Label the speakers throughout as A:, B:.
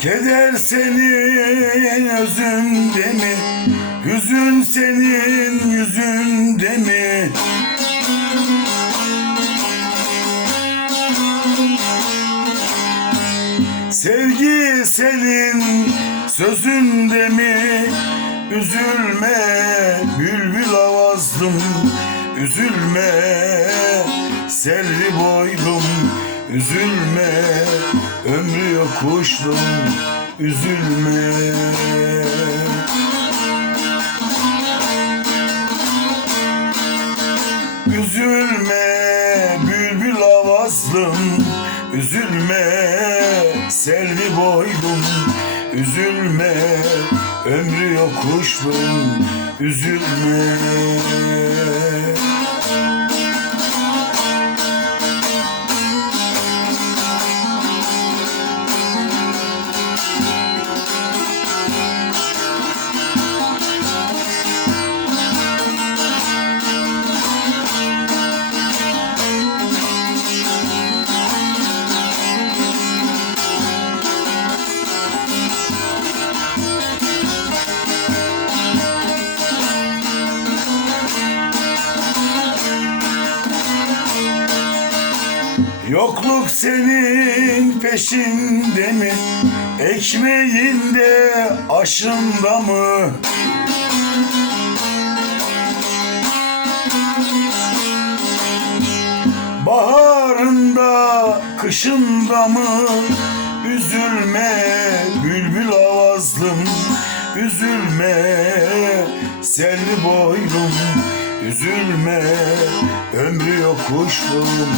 A: Keder senin özünde mi? Hüzün senin yüzünde mi? Sevgi senin sözünde mi? Üzülme bülbül avazlım Üzülme selvi boylum Üzülme ömrü yokuşlum Üzülme. Üzülme bülbül avazlım. Üzülme selvi boylum Üzülme ömrü yokuşlum Üzülme Yokluk senin peşinde mi? Ekmeğinde aşında mı? Baharında, kışında mı? Üzülme bülbül avazlım Üzülme selvi boylum Üzülme ömrü yokuşlum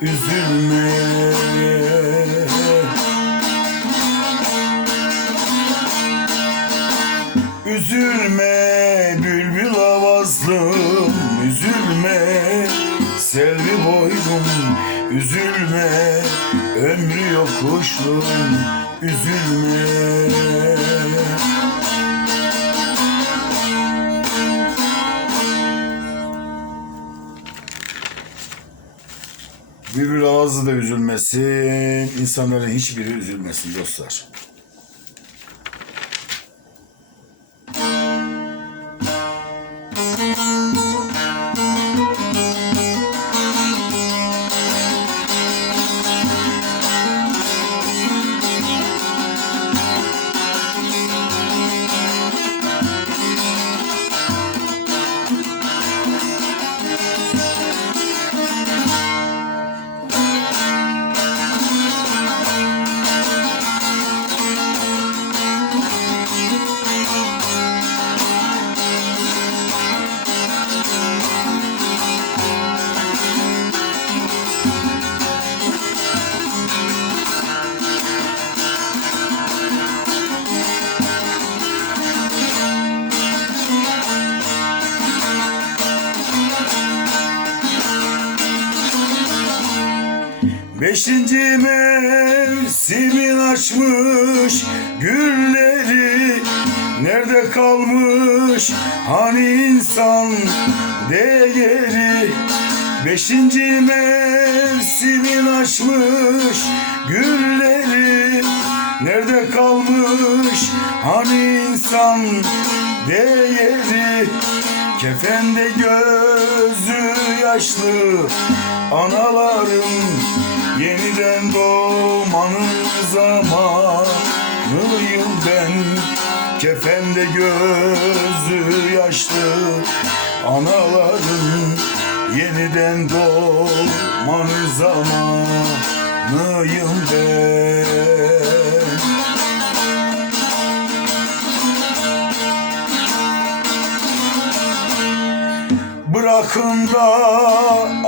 A: Üzülme. Üzülme bülbül avazlım Üzülme. Selvi boylum Üzülme. Ömrü yokuşlum Üzülme Bülbül avazı da üzülmesin, insanların hiçbiri üzülmesin dostlar. Beşinci mevsimin açmış gülleri Nerede kalmış? Hani insan değeri? Beşinci mevsimin açmış gülleri Nerede kalmış? Hani insan değeri? Kefende gözü yaşlı anaların Yeniden doğmanın zamanıyım ben. Kefende gözü yaşlı anaların Yeniden doğmanın zamanıyım ben. Bırakın da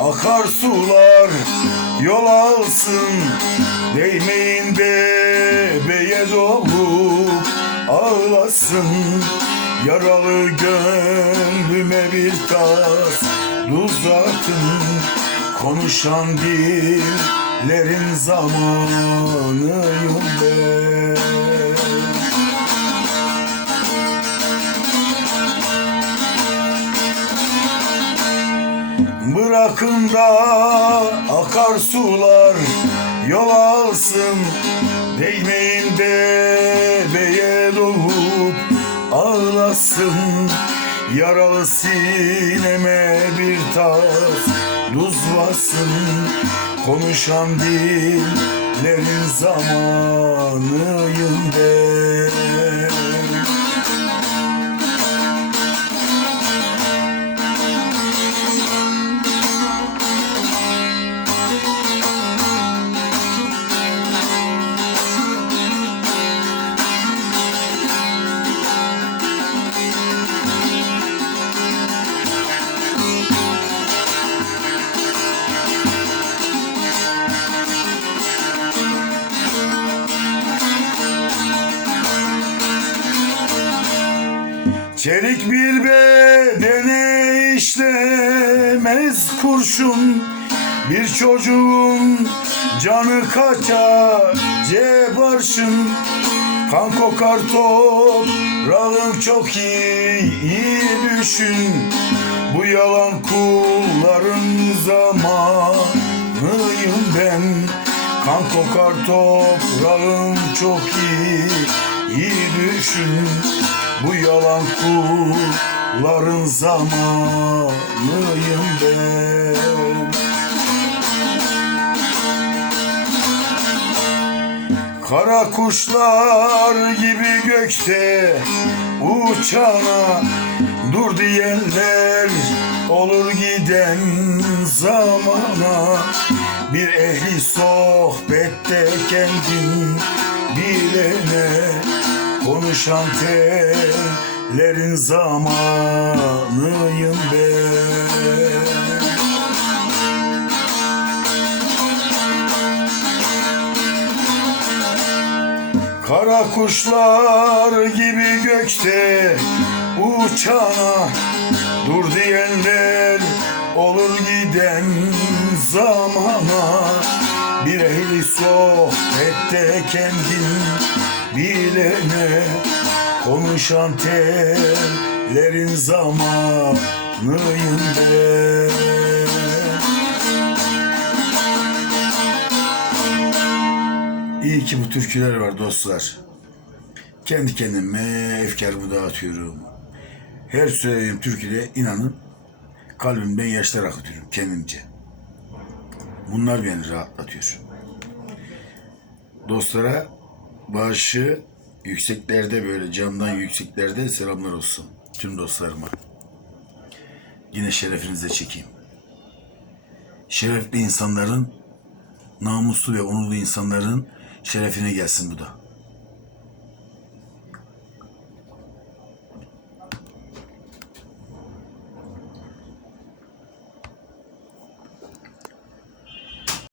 A: akarsular yol alsın Değmeyin bebeğe dolup ağlasın. Yaralı gönlüme bir tas uzatın. Konuşan dillerin zamanıyım ben. Bırakın da akarsular yol alsın Değmeyin deveye doğup ağlasın. Yaralı sineme bir tas tuz basın. Konuşan dillerin zamanı Çelik bir bedene işlemez kurşun. Bir çocuğun canı kaçar cebarşın. Kan kokar toprağım çok iyi, iyi düşün. Bu yalan kulların zamanıyım ben. Kan kokar toprağım çok iyi, iyi düşün Bu yalan kulların zamanıyım ben. Kara kuşlar gibi gökte uçana Dur diyenler olur giden zamana. Bir ehli sohbette kendin bilene Konuşan tellerin zamanıyım ben. Kara kuşlar gibi gökte uçana Dur diyenler olur giden zamana. Bir ehli sohbette kendin bilene Konuşan tellerin zamanıyım ben İyi ki bu türküler var dostlar. Kendi kendime efkarımı dağıtıyorum. Her söylediğim türküde inanın kalbimden yaşlar akıtıyorum kendimce. Bunlar beni rahatlatıyor. Dostlara başı yükseklerde böyle camdan yükseklerde selamlar olsun. Tüm dostlarıma. Yine şerefinize çekeyim. Şerefli insanların namuslu ve onurlu insanların şerefine gelsin bu da.